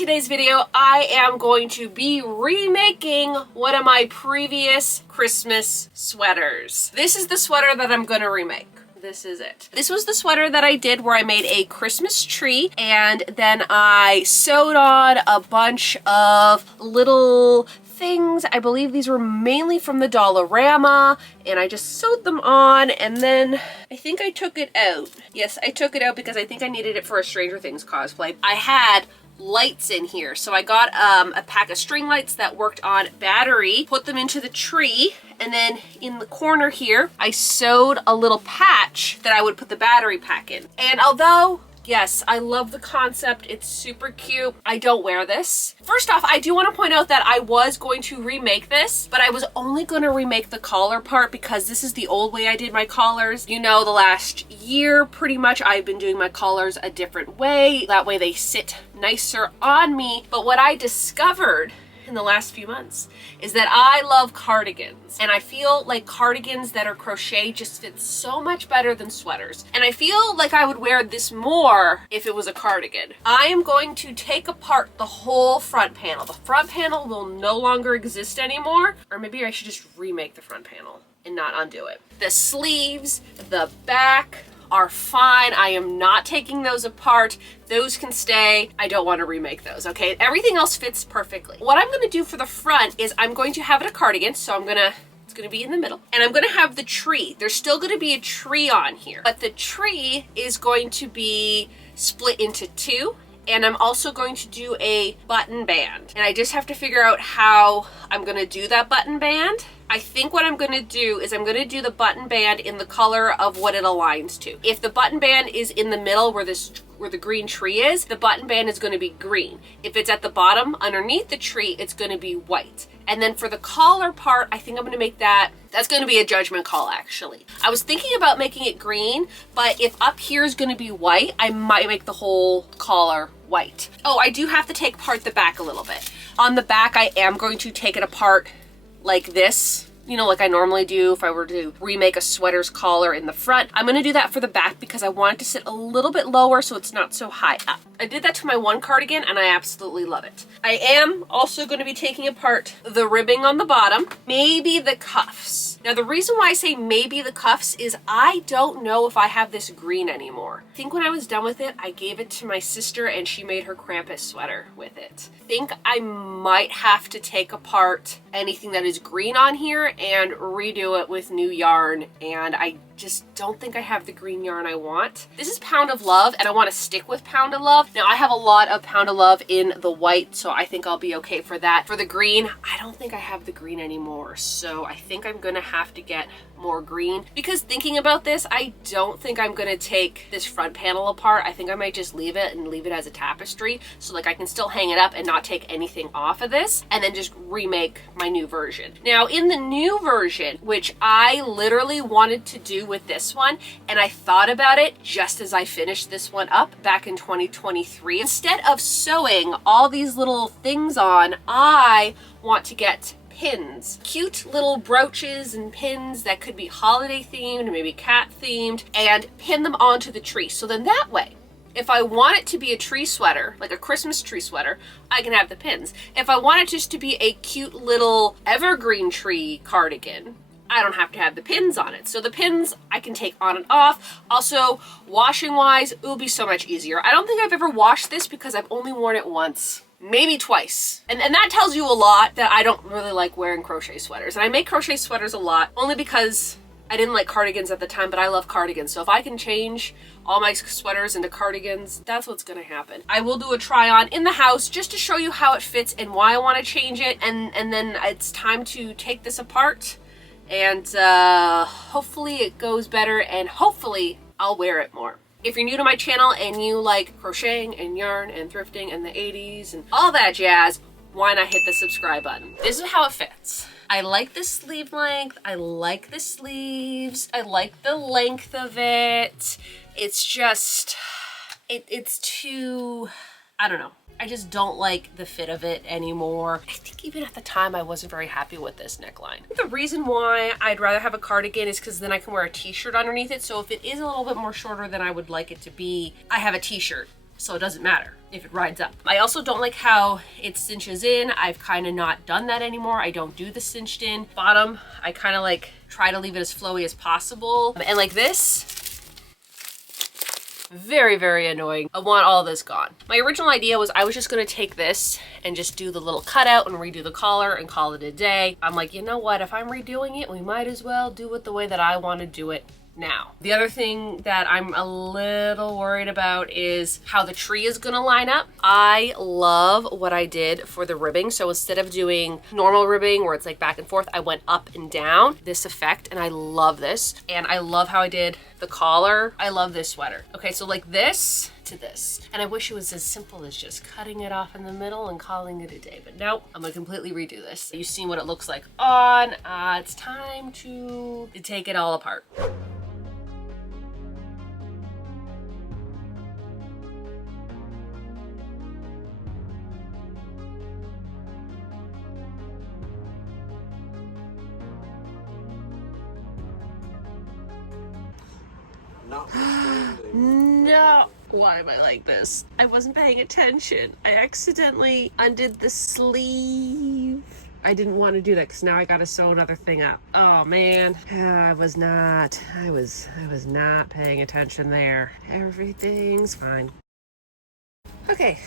today's video, I am going to be remaking one of my previous Christmas sweaters. This is the sweater that I'm going to remake. This is it. This was the sweater that I did where I made a Christmas tree and then I sewed on a bunch of little things. I believe these were mainly from the Dollarama and I just sewed them on and then I think I took it out. Yes, I took it out because I think I needed it for a Stranger Things cosplay. I had lights in here, so I got a pack of string lights that worked on battery, put them into the tree, and then in the corner here I sewed a little patch that I would put the battery pack in. And although yes, I love the concept, it's super cute, I don't wear this. First off, I do want to point out that I was going to remake this, but I was only going to remake the collar part because this is the old way I did my collars. You know, the last year pretty much I've been doing my collars a different way. That way they sit nicer on me. But what I discovered in the last few months is that I love cardigans, and I feel like cardigans that are crochet just fit so much better than sweaters, and I feel like I would wear this more if it was a cardigan. I am going to take apart the whole front panel. The front panel will no longer exist anymore, or maybe I should just remake the front panel and not undo it. The sleeves, the back are fine. I am not taking those apart. Those can stay. I don't want to remake those, okay? Everything else fits perfectly. What I'm going to do for the front is I'm going to have it a cardigan, so it's going to be in the middle, and I'm going to have the tree. There's still going to be a tree on here, but the tree is going to be split into two, and I'm also going to do a button band, and I just have to figure out how I'm going to do that button band. I think what I'm going to do is I'm going to do the button band in the color of what it aligns to. If the button band is in the middle where the green tree is, the button band is going to be green. If it's at the bottom underneath the tree, it's going to be white. And then for the collar part, I think I'm going to make that's going to be a judgment call actually. I was thinking about making it green, but if up here is going to be white, I might make the whole collar white. Oh, I do have to take apart the back a little bit. On the back, I am going to take it apart like this, you know, like I normally do if I were to remake a sweater's collar in the front. I'm going to do that for the back because I want it to sit a little bit lower so it's not so high up. I did that to my one cardigan and I absolutely love it. I am also going to be taking apart the ribbing on the bottom, maybe the cuffs. Now the reason why I say maybe the cuffs is I don't know if I have this green anymore. I think when I was done with it, I gave it to my sister and she made her Krampus sweater with it. I think I might have to take apart anything that is green on here and redo it with new yarn, and I just don't think I have the green yarn I want. This is Pound of Love and I want to stick with Pound of Love. Now I have a lot of Pound of Love in the white, so I think I'll be okay for that. For the green, I don't think I have the green anymore, so I think I'm gonna have to get more green, because thinking about this, I don't think I'm gonna take this front panel apart. I think I might just leave it and leave it as a tapestry, so like I can still hang it up and not take anything off of this, and then just remake my new version. Now in the new version, which I literally wanted to do with this one, and I thought about it just as I finished this one up back in 2023, instead of sewing all these little things on, I want to get pins, cute little brooches and pins that could be holiday themed, maybe cat themed, and pin them onto the tree. So then that way, if I want it to be a tree sweater, like a Christmas tree sweater, I can have the pins. If I want it just to be a cute little evergreen tree cardigan, I don't have to have the pins on it. So the pins I can take on and off. Also, washing wise, it will be so much easier. I don't think I've ever washed this because I've only worn it once, maybe twice. And that tells you a lot that I don't really like wearing crochet sweaters. And I make crochet sweaters a lot only because I didn't like cardigans at the time, but I love cardigans. So if I can change all my sweaters into cardigans, that's what's gonna happen. I will do a try on in the house just to show you how it fits and why I wanna change it. And then it's time to take this apart and hopefully it goes better and hopefully I'll wear it more. If you're new to my channel and you like crocheting and yarn and thrifting and the 80s and all that jazz, why not hit the subscribe button? This is how it fits. I like the sleeve length, I like the sleeves, I like the length of it. It's just, it's too, I don't know. I just don't like the fit of it anymore. I think even at the time I wasn't very happy with this neckline. The reason why I'd rather have a cardigan is because then I can wear a t-shirt underneath it. So if it is a little bit more shorter than I would like it to be, I have a t-shirt. so it doesn't matter if it rides up. I also don't like how it cinches in. I've kind of not done that anymore. I don't do the cinched in bottom. I kind of like try to leave it as flowy as possible. And like this, very, very annoying. I want all this gone. My original idea was I was just gonna take this and just do the little cutout and redo the collar and call it a day. I'm like, you know what? If I'm redoing it, we might as well do it the way that I want to do it now. The other thing that I'm a little worried about is how the tree is gonna line up. I love what I did for the ribbing. So instead of doing normal ribbing where it's like back and forth, I went up and down this effect, and I love this. And I love how I did the collar. I love this sweater. Okay, so like this to this. And I wish it was as simple as just cutting it off in the middle and calling it a day, but nope, I'm gonna completely redo this. You've seen what it looks like on. It's time to take it all apart. No. Why am I like this? I wasn't paying attention. I accidentally undid the sleeve. I didn't want to do that because now I got to sew another thing up. Oh man, I was not paying attention there. Everything's fine. Okay.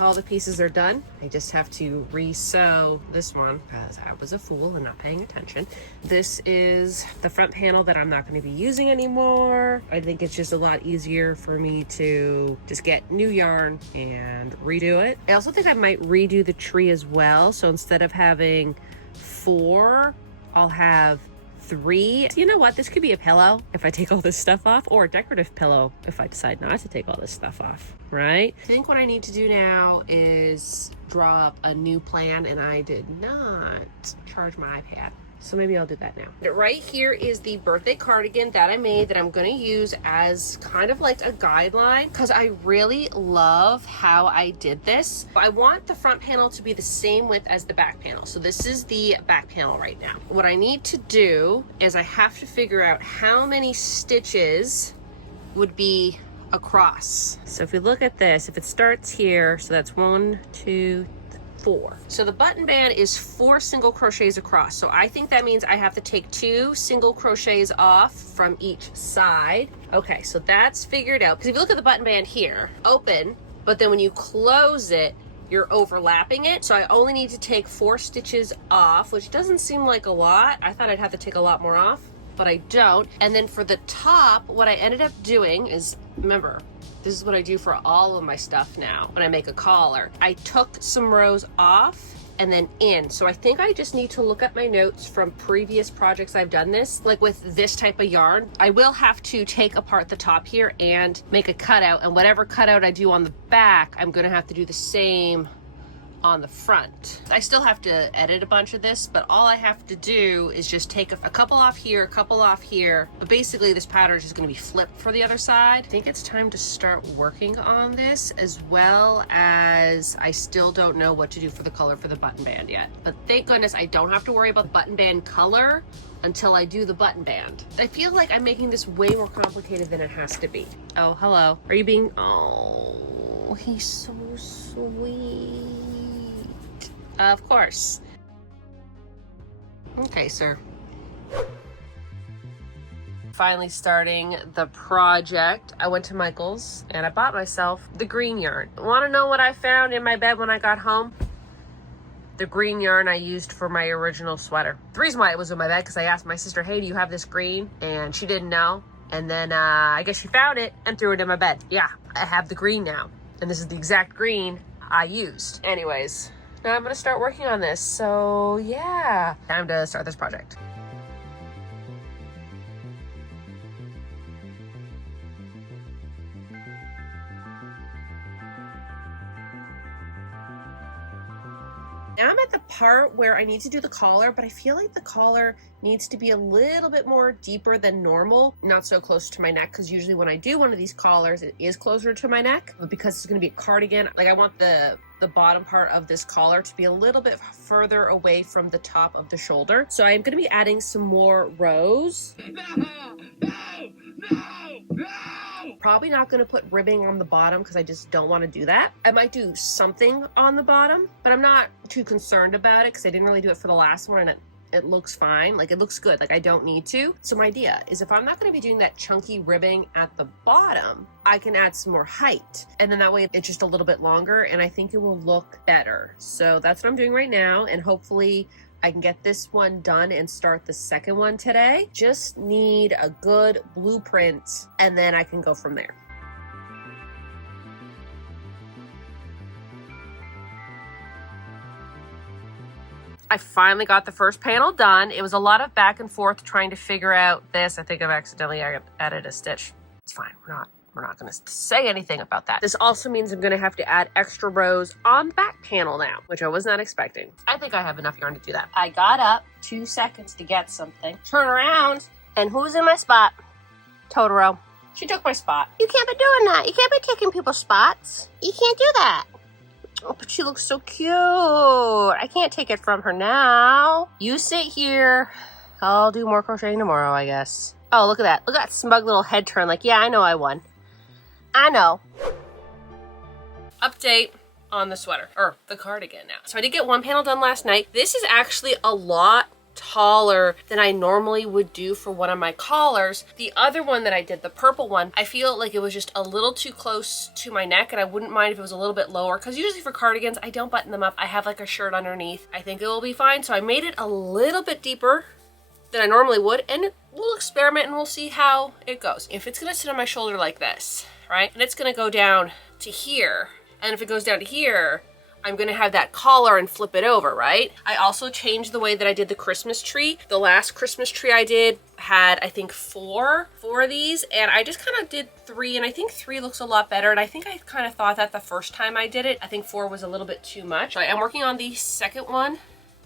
All the pieces are done. I just have to re-sew this one because I was a fool and not paying attention. This is the front panel that I'm not going to be using anymore. I think it's just a lot easier for me to just get new yarn and redo it. I also think I might redo the tree as well. So instead of having 4, I'll have 3. You know what? This could be a pillow if I take all this stuff off, or a decorative pillow if I decide not to take all this stuff off, right? I think what I need to do now is draw up a new plan, and I did not charge my iPad. So maybe I'll do that now. Right here is the birthday cardigan that I made that I'm going to use as kind of like a guideline because I really love how I did this. I want the front panel to be the same width as the back panel. So this is the back panel right now. What I need to do is I have to figure out how many stitches would be across. So if you look at this, if it starts here, so that's 1, 2, 4. So the button band is 4 single crochets across. So I think that means I have to take 2 single crochets off from each side. Okay, so that's figured out. Because if you look at the button band here, open, but then when you close it, you're overlapping it. So I only need to take 4 stitches off, which doesn't seem like a lot. I thought I'd have to take a lot more off, but I don't. And then for the top, what I ended up doing is, remember, this is what I do for all of my stuff now when I make a collar. I took some rows off and then in. So I think I just need to look at my notes from previous projects I've done this, like with this type of yarn. I will have to take apart the top here and make a cutout, and whatever cutout I do on the back, I'm gonna have to do the same on the front. I still have to edit a bunch of this, but all I have to do is just take a couple off here, a couple off here. But basically this pattern is just gonna be flipped for the other side. I think it's time to start working on this, as well as I still don't know what to do for the color for the button band yet. But thank goodness I don't have to worry about the button band color until I do the button band. I feel like I'm making this way more complicated than it has to be. Oh, hello. Are you being, oh, he's so sweet. Of course. Okay, sir. Finally starting the project. I went to Michael's and I bought myself the green yarn. Want to know what I found in my bed when I got home? The green yarn I used for my original sweater. The reason why it was in my bed because I asked my sister, hey, do you have this green? And she didn't know. And then I guess she found it and threw it in my bed. Yeah, I have the green now. And this is the exact green I used. Anyways. Now I'm gonna start working on this. So yeah, time to start this project. Now I'm at the part where I need to do the collar, but I feel like the collar needs to be a little bit more deeper than normal, not so close to my neck, because usually when I do one of these collars, it is closer to my neck. But because it's gonna be a cardigan, like I want the bottom part of this collar to be a little bit further away from the top of the shoulder. So I'm gonna be adding some more rows. No! probably not going to put ribbing on the bottom because I just don't want to do that. I might do something on the bottom, but I'm not too concerned about it because I didn't really do it for the last one, and it looks fine. Like, it looks good. Like, I don't need to. So my idea is if I'm not going to be doing that chunky ribbing at the bottom, I can add some more height. And then that way it's just a little bit longer and I think it will look better. So that's what I'm doing right now. And hopefully I can get this one done and start the second one today. Just need a good blueprint and then I can go from there. I finally got the first panel done. It was a lot of back and forth trying to figure out this. I think I've accidentally added a stitch. It's fine. We're not going to say anything about that. This also means I'm going to have to add extra rows on the back panel now, which I was not expecting. I think I have enough yarn to do that. I got up 2 seconds to get something. Turn around, and who's in my spot? Totoro. She took my spot. You can't be doing that. You can't be taking people's spots. You can't do that. Oh, but she looks so cute. I can't take it from her now. You sit here. I'll do more crocheting tomorrow, I guess. Oh, look at that. Look at that smug little head turn. Like, yeah, I know I won. I know. Update on the sweater, or the cardigan now. So I did get one panel done last night. This is actually a lot taller than I normally would do for one of my collars. The other one that I did, the purple one, I feel like it was just a little too close to my neck, and I wouldn't mind if it was a little bit lower because usually for cardigans I don't button them up. I have like a shirt underneath. I think it will be fine. So I made it a little bit deeper than I normally would, and we'll experiment and we'll see how it goes. If it's gonna sit on my shoulder like this, right, and it's gonna go down to here, and if it goes down to here, I'm gonna have that collar and flip it over, right? I also changed the way that I did the Christmas tree. The last Christmas tree I did had, I think, four of these, and I just kind of did 3, and I think 3 looks a lot better, and I think I kind of thought that the first time I did it. I think 4 was a little bit too much. So I am working on the second one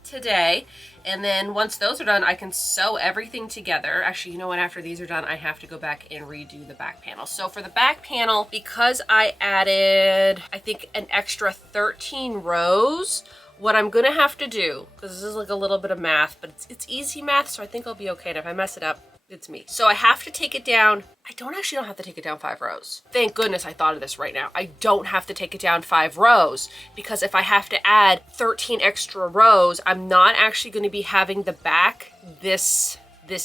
today, and then once those are done, I can sew everything together. Actually, you know what, after these are done, I have to go back and redo the back panel. So for the back panel, because I added, I think, an extra 13 rows, what I'm gonna have to do, because this is like a little bit of math, but it's easy math, so I think I'll be okay. And if I mess it up, it's me. So I have to take it down. I don't have to take it down 5 rows. Thank goodness I thought of this right now. I don't have to take it down 5 rows, because if I have to add 13 extra rows, I'm not actually going to be having the back this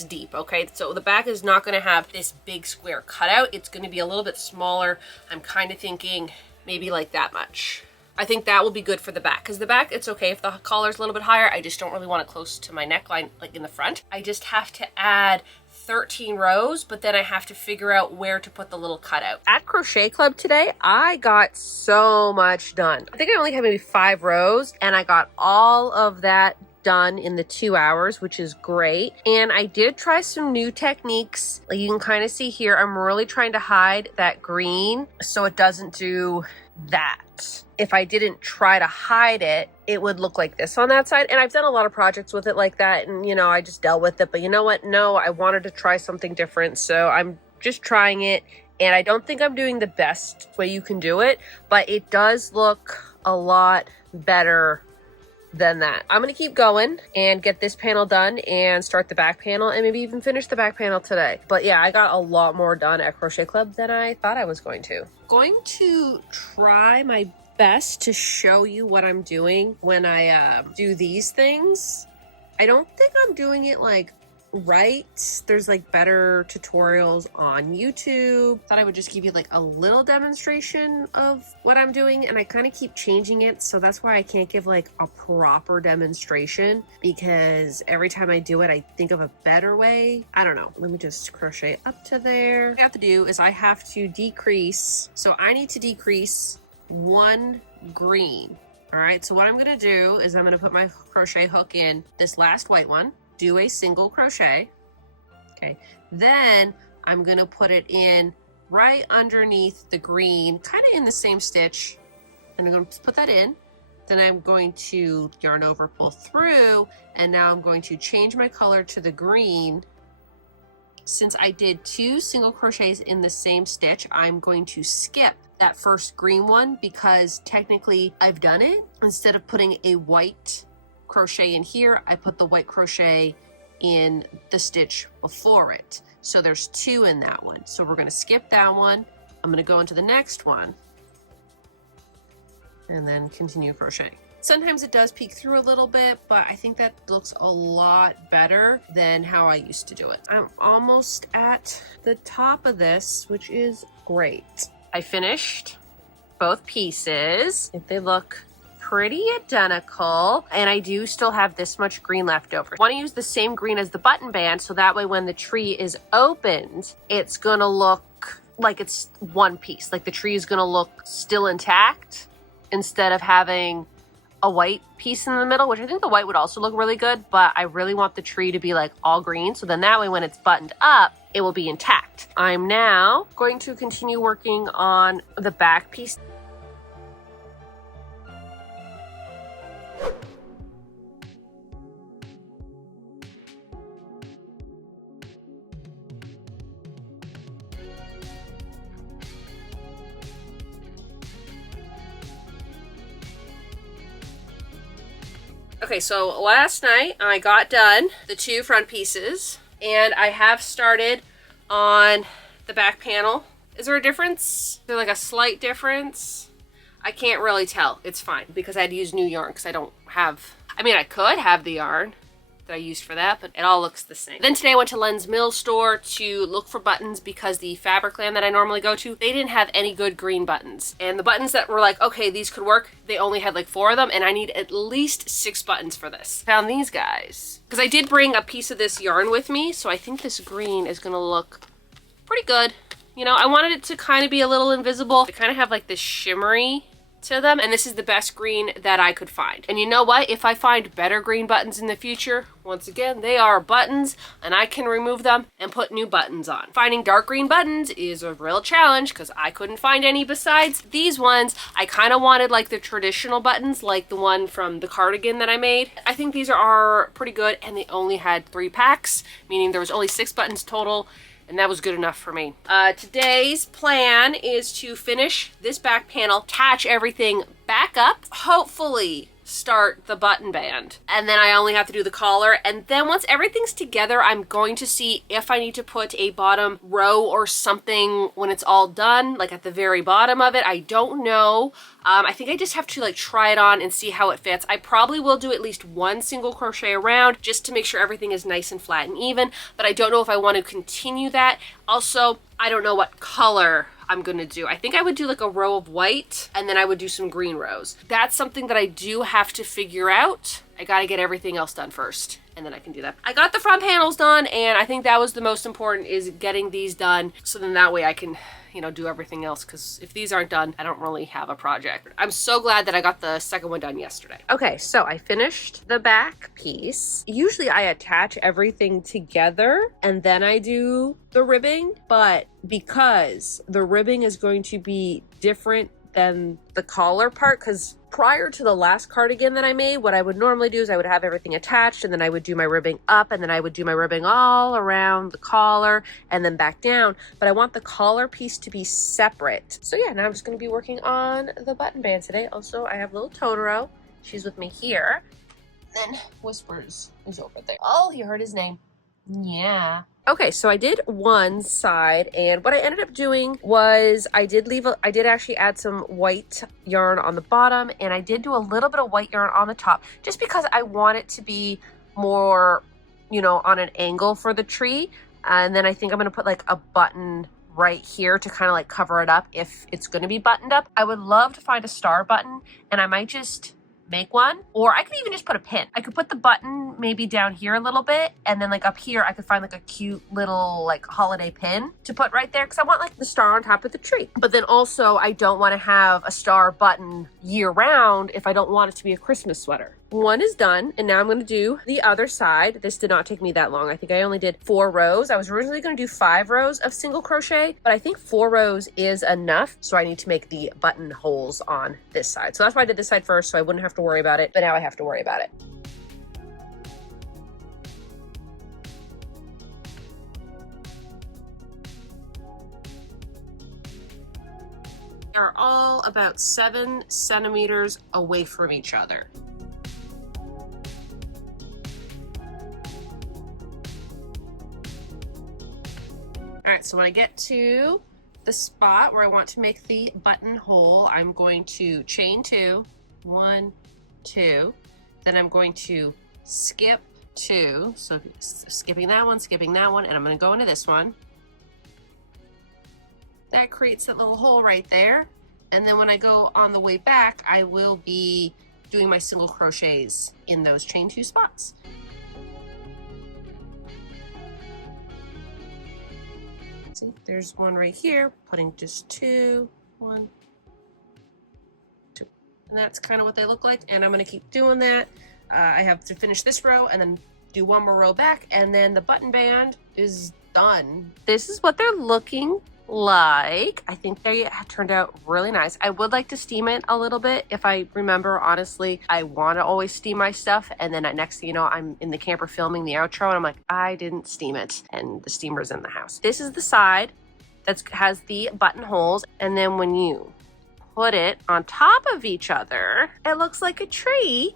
deep, okay? So the back is not going to have this big square cutout. It's going to be a little bit smaller. I'm kind of thinking maybe like that much. I think that will be good for the back, because the back, it's okay if the collar's a little bit higher. I just don't really want it close to my neckline, like in the front. I just have to add 13 rows, but then I have to figure out where to put the little cutout. At Crochet Club today, I got so much done. I think I only had maybe 5 rows, and I got all of that done in the 2 hours, which is great. And I did try some new techniques. Like you can kind of see here, I'm really trying to hide that green so it doesn't do that. If I didn't try to hide it, it would look like this on that side. And I've done a lot of projects with it like that, and you know, I just dealt with it. But you know what? No, I wanted to try something different, so I'm just trying it. And I don't think I'm doing the best way you can do it, but it does look a lot better than that. I'm gonna keep going and get this panel done and start the back panel, and maybe even finish the back panel today. But yeah, I got a lot more done at Crochet Club than I thought I was going to. Going to try my best to show you what I'm doing when I do these things. I don't think I'm doing it like right. There's like better tutorials on YouTube. Thought I would just give you like a little demonstration of what I'm doing, and I kind of keep changing it, so that's why I can't give like a proper demonstration, because every time I do it I think of a better way. I don't know. Let me just crochet up to there. What I have to do is I have to decrease, so I need to decrease 1 green. All right, so what I'm gonna do is I'm gonna put my crochet hook in this last white one, do a single crochet, okay, then I'm gonna put it in right underneath the green, kind of in the same stitch, and I'm going to put that in. Then I'm going to yarn over, pull through, and now I'm going to change my color to the green. Since I did 2 single crochets in the same stitch, I'm going to skip that first green one, because technically I've done it. Instead of putting a white crochet in here, I put the white crochet in the stitch before it. So there's 2 in that one. So we're going to skip that one, I'm gonna go into the next one and then continue crocheting. Sometimes it does peek through a little bit, but I think that looks a lot better than how I used to do it. I'm almost at the top of this, which is great. I finished both pieces. If they look pretty identical, and I do still have this much green left over. I want to use the same green as the button band, so that way when the tree is opened, it's gonna look like it's one piece. Like the tree is gonna look still intact instead of having a white piece in the middle, which I think the white would also look really good, but I really want the tree to be like all green, so then that way when it's buttoned up, it will be intact. I'm now going to continue working on the back piece. Okay, so last night I got done the two front pieces, and I have started on the back panel. Is there a difference? Is there like a slight difference? I can't really tell. It's fine because I had to use new yarn because I don't have, I mean, I could have the yarn that I used for that, but it all looks the same. Then today I went to Len's Mill store to look for buttons because the fabric land that I normally go to, they didn't have any good green buttons. And the buttons that were like, okay, these could work, they only had like 4 of them, and I need at least 6 buttons for this. Found these guys. Because I did bring a piece of this yarn with me, so I think this green is gonna look pretty good. You know, I wanted it to kind of be a little invisible. They kind of have like this shimmery to them, and this is the best green that I could find. And you know what? If I find better green buttons in the future, once again, they are buttons and I can remove them and put new buttons on. Finding dark green buttons is a real challenge because I couldn't find any besides these ones. I kind of wanted like the traditional buttons, like the one from the cardigan that I made. I think these are pretty good, and they only had 3 packs, meaning there was only 6 buttons total, and that was good enough for me. Today's plan is to finish this back panel, attach everything back up, hopefully start the button band, and then I only have to do the collar. And then once everything's together, I'm going to see if I need to put a bottom row or something when it's all done, like at the very bottom of it. I don't know. I think I just have to like try it on and see how it fits. I probably will do at least 1 single crochet around just to make sure everything is nice and flat and even, but I don't know if I want to continue that. Also, I don't know what color I'm gonna do. I think I would do like a row of white, and then I would do some green rows. That's something that I do have to figure out. I gotta get everything else done first, and then I can do that. I got the front panels done, and I think that was the most important, is getting these done, so then that way I can, you know, do everything else, because if these aren't done, I don't really have a project. I'm so glad that I got the second one done yesterday. Okay, so I finished the back piece. Usually I attach everything together and then I do the ribbing, but because the ribbing is going to be different than the collar part, because prior to the last cardigan that I made, what I would normally do is I would have everything attached, and then I would do my ribbing up, and then I would do my ribbing all around the collar and then back down. But I want the collar piece to be separate. So yeah, now I'm just going to be working on the button band today. Also, I have little Totoro. She's with me here. Then Whispers is over there. Oh, you heard his name. Yeah. Okay, so I did one side, and what I ended up doing was I did actually add some white yarn on the bottom, and I did do a little bit of white yarn on the top, just because I want it to be more, you know, on an angle for the tree. And then I think I'm going to put like a button right here to kind of like cover it up if it's going to be buttoned up. I would love to find a star button, and I might just make one, or I could even just put a pin. I could put the button maybe down here a little bit, and then like up here I could find like a cute little like holiday pin to put right there, because I want like the star on top of the tree. But then also I don't want to have a star button year round if I don't want it to be a Christmas sweater. One is done, and now I'm going to do the other side. This did not take me that long. I think I only did 4 rows. I was originally going to do 5 rows of single crochet, but I think 4 rows is enough, so I need to make the button holes on this side. So that's why I did this side first, so I wouldn't have to worry about it, but now I have to worry about it. They're all about 7 centimeters away from each other. All right, so when I get to the spot where I want to make the buttonhole, I'm going to chain 2, 1, 2, then I'm going to skip 2, so skipping that one, and I'm going to go into this one. That creates that little hole right there, and then when I go on the way back, I will be doing my single crochets in those chain 2 spots. See, there's one right here, putting just 2, 1, 2. And that's kind of what they look like, and I'm gonna keep doing that. I have to finish this row and then do one more row back, and then the button band is done. This is what they're looking like. I think they turned out really nice. I would like to steam it a little bit. If I remember, honestly, I want to always steam my stuff, and then next thing you know, I'm in the camper filming the outro and I'm like, I didn't steam it, and the steamer's in the house. This is the side that has the buttonholes, and then when you put it on top of each other, it looks like a tree.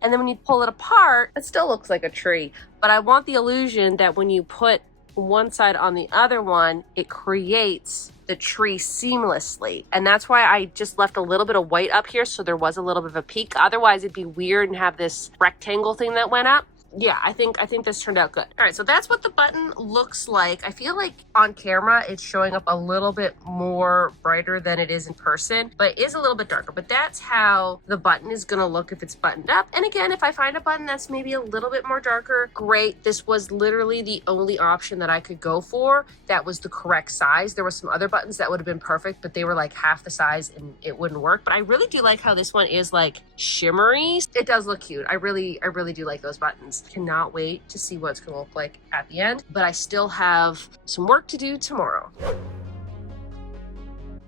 And then when you pull it apart, it still looks like a tree. But I want the illusion that when you put one side on the other one, it creates the tree seamlessly. And that's why I just left a little bit of white up here, so there was a little bit of a peak. Otherwise it'd be weird and have this rectangle thing that went up. Yeah, I think this turned out good. All right, so that's what the button looks like. I feel like on camera it's showing up a little bit more brighter than it is in person, but it is a little bit darker. But that's how the button is gonna look if it's buttoned up. And again, if I find a button that's maybe a little bit more darker, great. This was literally the only option that I could go for that was the correct size. There were some other buttons that would have been perfect, but they were like half the size and it wouldn't work. But I really do like how this one is like shimmery. It does look cute. I really do like those buttons. Cannot wait to see what it's gonna look like at the end, but I still have some work to do tomorrow.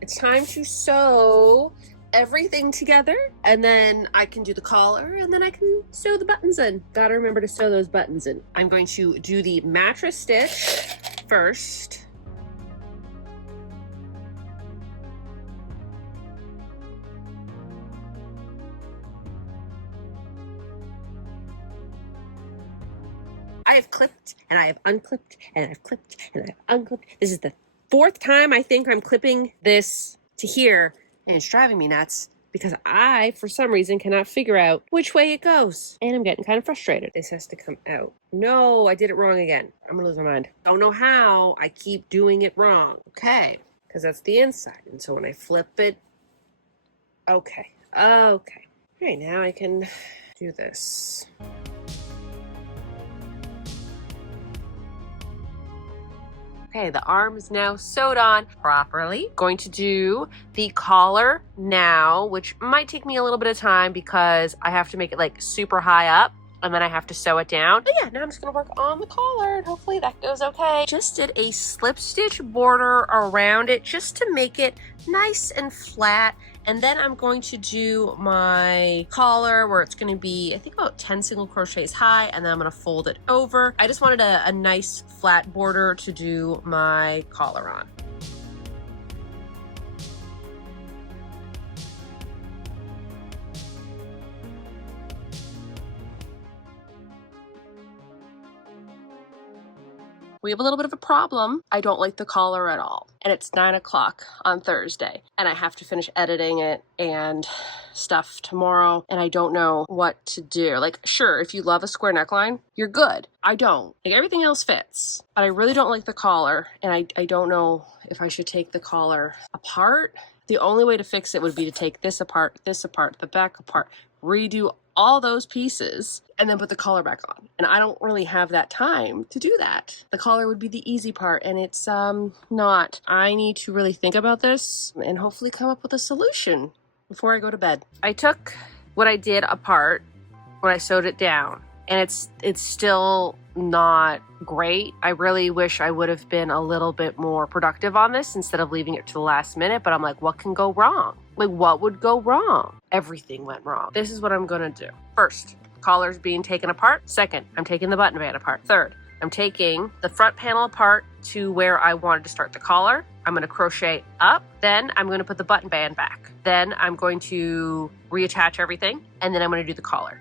It's time to sew everything together, and then I can do the collar, and then I can sew the buttons in. Gotta remember to sew those buttons in. I'm going to do the mattress stitch first. I have clipped and I have unclipped and I've clipped and I've unclipped. This is the 4th time I think I'm clipping this to here, and it's driving me nuts because I, for some reason, cannot figure out which way it goes. And I'm getting kind of frustrated. This has to come out. No, I did it wrong again. I'm gonna lose my mind. Don't know how I keep doing it wrong. Okay, because that's the inside. And so when I flip it, okay. All right, now I can do this. Okay, the arm is now sewed on properly. Going to do the collar now, which might take me a little bit of time because I have to make it like super high up and then I have to sew it down. But yeah, now I'm just gonna work on the collar and hopefully that goes okay. Just did a slip stitch border around it just to make it nice and flat. And then I'm going to do my collar where it's gonna be, I think about 10 single crochets high, and then I'm gonna fold it over. I just wanted a nice flat border to do my collar on. We have a little bit of a problem. I don't like the collar at all. And it's 9 o'clock on Thursday. And I have to finish editing it and stuff tomorrow. And I don't know what to do. Like, sure, if you love a square neckline, you're good. I don't. Like, everything else fits. But I really don't like the collar. And I don't know if I should take the collar apart. The only way to fix it would be to take this apart, the back apart, redo all those pieces, and then put the collar back on. And I don't really have that time to do that. The collar would be the easy part, and it's not. I need to really think about this and hopefully come up with a solution before I go to bed. I took what I did apart when I sewed it down, and it's still not great. I really wish I would have been a little bit more productive on this instead of leaving it to the last minute, but I'm like, what can go wrong? Like, what would go wrong? Everything went wrong. This is what I'm gonna do. First, collar's being taken apart. Second, I'm taking the button band apart. Third, I'm taking the front panel apart to where I wanted to start the collar. I'm gonna crochet up, then I'm gonna put the button band back. Then I'm going to reattach everything, and then I'm gonna do the collar.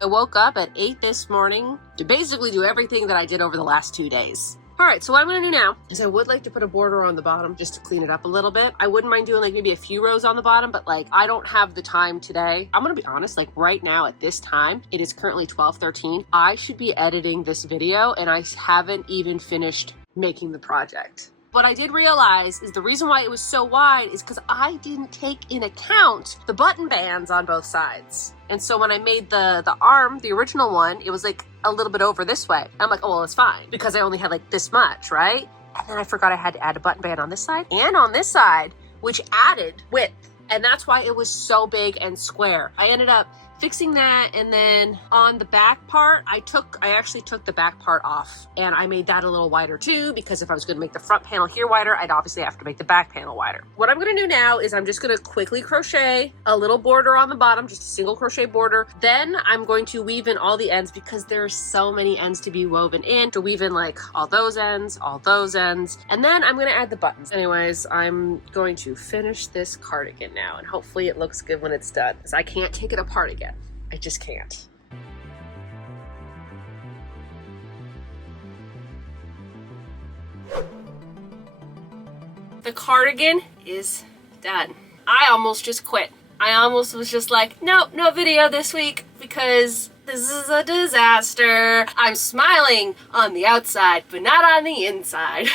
I woke up at 8 this morning to basically do everything that I did over the last 2 days. All right, so what I'm gonna do now is I would like to put a border on the bottom just to clean it up a little bit. I wouldn't mind doing like maybe a few rows on the bottom, but like I don't have the time today. I'm gonna be honest, like right now at this time, it is currently 12:13. I should be editing this video and I haven't even finished making the project. What I did realize is the reason why it was so wide is because I didn't take in account the button bands on both sides. And so when I made the arm, the original one, it was like a little bit over this way. I'm like, oh, well, it's fine because I only had like this much, right? And then I forgot I had to add a button band on this side and on this side, which added width. And that's why it was so big and square. I ended up fixing that, and then on the back part, I actually took the back part off and I made that a little wider too, because if I was gonna make the front panel here wider, I'd obviously have to make the back panel wider. What I'm gonna do now is I'm just gonna quickly crochet a little border on the bottom, just a single crochet border. Then I'm going to weave in all the ends because there's so many ends to be woven in, to weave in like all those ends, and then I'm gonna add the buttons. Anyways, I'm going to finish this cardigan now, and hopefully it looks good when it's done, because I can't take it apart again. I just can't. The cardigan is done. I almost just quit. I almost was just like, nope, no video this week because this is a disaster. I'm smiling on the outside, but not on the inside.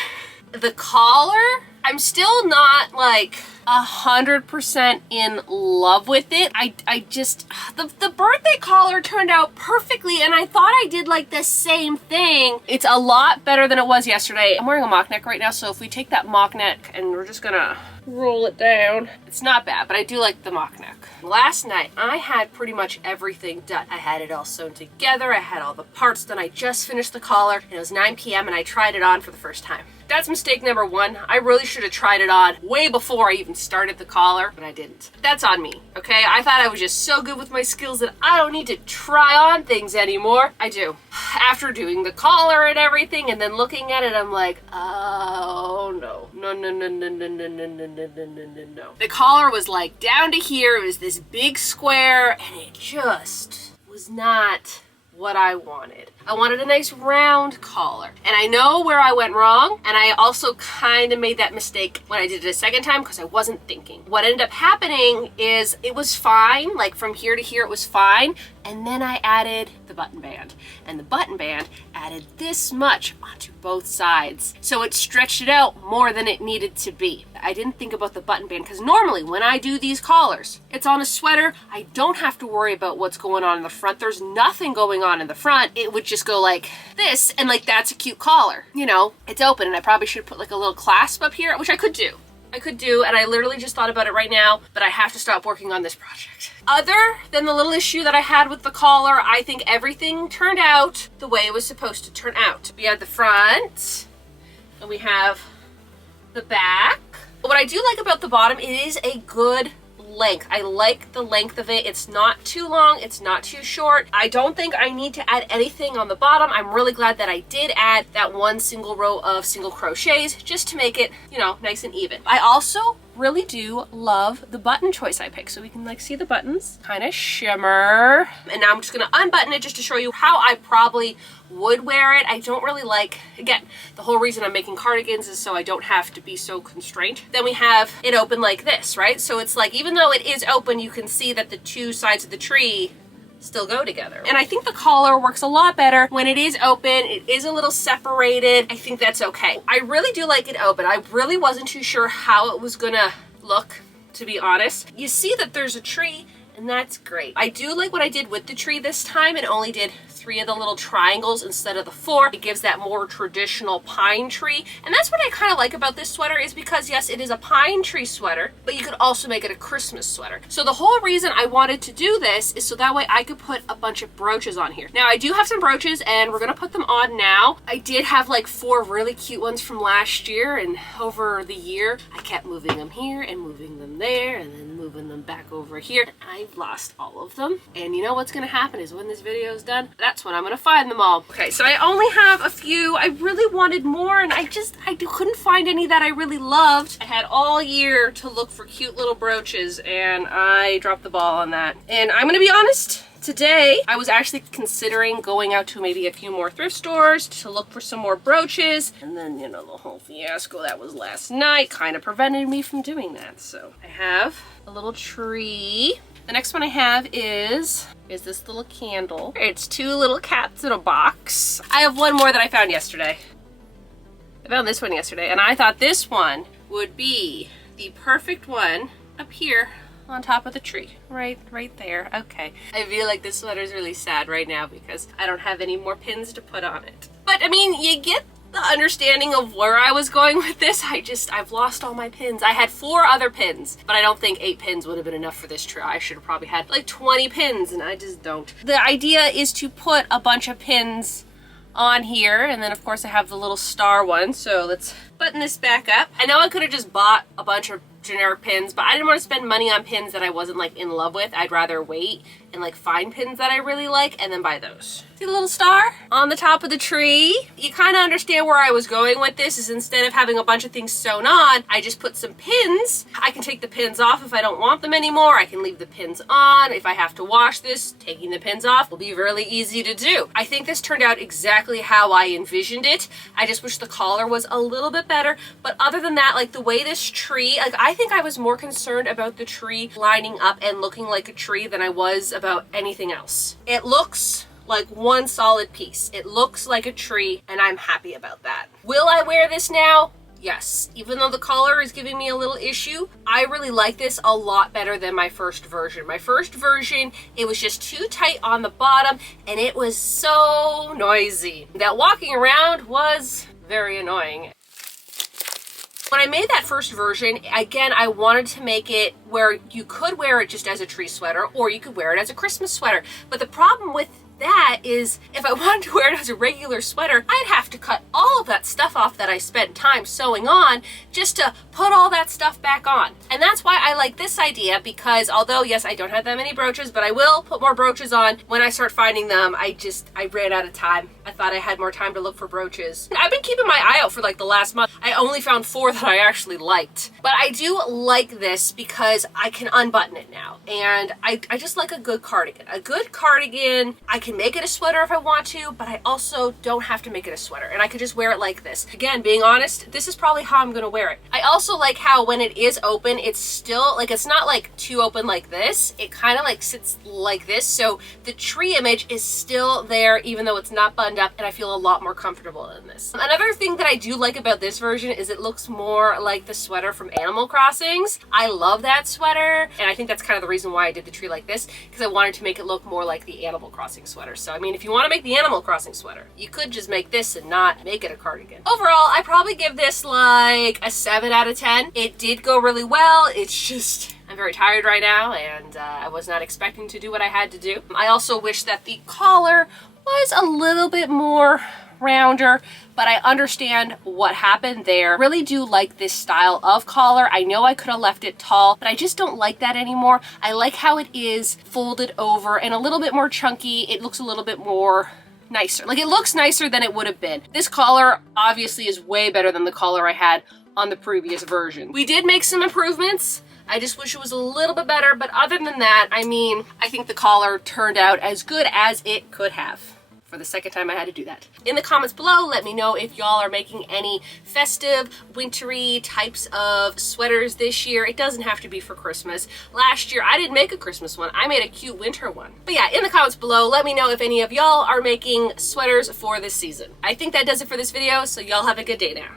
The collar, I'm still not like 100% in love with it. I just, the birthday collar turned out perfectly and I thought I did like the same thing. It's a lot better than it was yesterday. I'm wearing a mock neck right now, so if we take that mock neck and we're just gonna roll it down, it's not bad, but I do like the mock neck. Last night, I had pretty much everything done. I had it all sewn together, I had all the parts done, I just finished the collar, and it was 9 p.m. and I tried it on for the first time. That's mistake number one. I really should have tried it on way before I even started the collar, but I didn't. That's on me, okay? I thought I was just so good with my skills that I don't need to try on things anymore. I do. After doing the collar and everything and then looking at it, I'm like, oh no. No. The collar was like down to here. It was this big square and it just was not what I wanted. I wanted a nice round collar. And I know where I went wrong, and I also kind of made that mistake when I did it a second time because I wasn't thinking. What ended up happening is it was fine, like from here to here it was fine, and then I added the button band. And the button band added this much onto both sides. So it stretched it out more than it needed to be. I didn't think about the button band because normally when I do these collars, it's on a sweater. I don't have to worry about what's going on in the front. There's nothing going on in the front. It would just go like this, and like that's a cute collar. You know, it's open, and I probably should put like a little clasp up here, which I could do. And I literally just thought about it right now, but I have to stop working on this project. Other than the little issue that I had with the collar, I think everything turned out the way it was supposed to turn out. We have the front, and we have the back. What I do like about the bottom, it is a good length. I like the length of it. It's not too long, it's not too short. I don't think I need to add anything on the bottom. I'm really glad that I did add that one single row of single crochets just to make it, you know, nice and even. I also really do love the button choice I picked. So we can like see the buttons kind of shimmer. And now I'm just gonna unbutton it just to show you how I probably would wear it. I don't really like, again, the whole reason I'm making cardigans is so I don't have to be so constrained. Then we have it open like this, right? So it's like, even though it is open, you can see that the two sides of the tree still go together. And I think the collar works a lot better when it is open. It is a little separated. I think that's okay. I really do like it open. I really wasn't too sure how it was gonna look, to be honest. You see that there's a tree, and that's great. I do like what I did with the tree this time. It only did 3 of the little triangles instead of the 4. It gives that more traditional pine tree. And that's what I kind of like about this sweater, is because yes, it is a pine tree sweater, but you could also make it a Christmas sweater. So the whole reason I wanted to do this is so that way I could put a bunch of brooches on here. Now I do have some brooches and we're gonna put them on now. I did have like 4 really cute ones from last year, and over the year I kept moving them here and moving them there and then moving them back over here. I've lost all of them. And you know what's gonna happen is when this video is done, that's when I'm gonna find them all. Okay, so I only have a few. I really wanted more, and I couldn't find any that I really loved. I had all year to look for cute little brooches, and I dropped the ball on that. And I'm gonna be honest, Today, I was actually considering going out to maybe a few more thrift stores to look for some more brooches. And then, you know, the whole fiasco that was last night kind of prevented me from doing that. So I have a little tree. The next one I have is this little candle. It's two little cats in a box. I have one more that I found yesterday. I found this one yesterday, and I thought this one would be the perfect one up here on top of the tree. Right there. Okay. I feel like this sweater is really sad right now because I don't have any more pins to put on it. But I mean, you get the understanding of where I was going with this. I've lost all my pins. I had 4 other pins, but I don't think 8 pins would have been enough for this tree. I should have probably had like 20 pins, and I just don't. The idea is to put a bunch of pins on here, and then of course I have the little star one. So let's button this back up. I know I could have just bought a bunch of generic pins, but I didn't want to spend money on pins that I wasn't like in love with. I'd rather wait and like find pins that I really like and then buy those. See the little star on the top of the tree? You kind of understand where I was going with this. Is instead of having a bunch of things sewn on, I just put some pins. I can take the pins off if I don't want them anymore. I can leave the pins on. If I have to wash this, taking the pins off will be really easy to do. I think this turned out exactly how I envisioned it. I just wish the collar was a little bit better, but other than that, like the way this tree, like I think I was more concerned about the tree lining up and looking like a tree than I was about anything else. It looks like one solid piece. It looks like a tree, and I'm happy about that. Will I wear this now? Yes. Even though the collar is giving me a little issue, I really like this a lot better than my first version. My first version, it was just too tight on the bottom, and it was so noisy. That walking around was very annoying. When I made that first version, again, I wanted to make it where you could wear it just as a tree sweater, or you could wear it as a Christmas sweater. But the problem with that is if I wanted to wear it as a regular sweater, I'd have to cut all of that stuff off that I spent time sewing on just to put all that stuff back on. And that's why I like this idea, because although yes, I don't have that many brooches, but I will put more brooches on when I start finding them. I ran out of time. I thought I had more time to look for brooches. I've been keeping my eye out for like the last month. I only found 4 that I actually liked. But I do like this because I can unbutton it now. And I just like a good cardigan. A good cardigan, I can make it a sweater if I want to, but I also don't have to make it a sweater, and I could just wear it like this. Again, being honest, this is probably how I'm gonna wear it. I also like how when it is open, it's still like, it's not like too open like this. It kind of like sits like this, so the tree image is still there even though it's not buttoned up, and I feel a lot more comfortable in this. Another thing that I do like about this version is it looks more like the sweater from Animal Crossings. I love that sweater, and I think that's kind of the reason why I did the tree like this, because I wanted to make it look more like the Animal Crossing sweater. So I mean, if you want to make the Animal Crossing sweater, you could just make this and not make it a cardigan. Overall, I probably give this like a 7 out of 10. It did go really well. It's just, I'm very tired right now, and I was not expecting to do what I had to do. I also wish that the collar was a little bit more rounder, but I understand what happened there. Really do like this style of collar. I know I could have left it tall, but I just don't like that anymore. I like how it is folded over and a little bit more chunky. It looks a little bit more nicer. Like, it looks nicer than it would have been. This collar obviously is way better than the collar I had on the previous version. We did make some improvements. I just wish it was a little bit better, but other than that, I mean, I think the collar turned out as good as it could have. For the second time I had to do that. In the comments below, let me know if y'all are making any festive, wintry types of sweaters this year. It doesn't have to be for Christmas. Last year, I didn't make a Christmas one. I made a cute winter one. But yeah, in the comments below, let me know if any of y'all are making sweaters for this season. I think that does it for this video, so y'all have a good day now.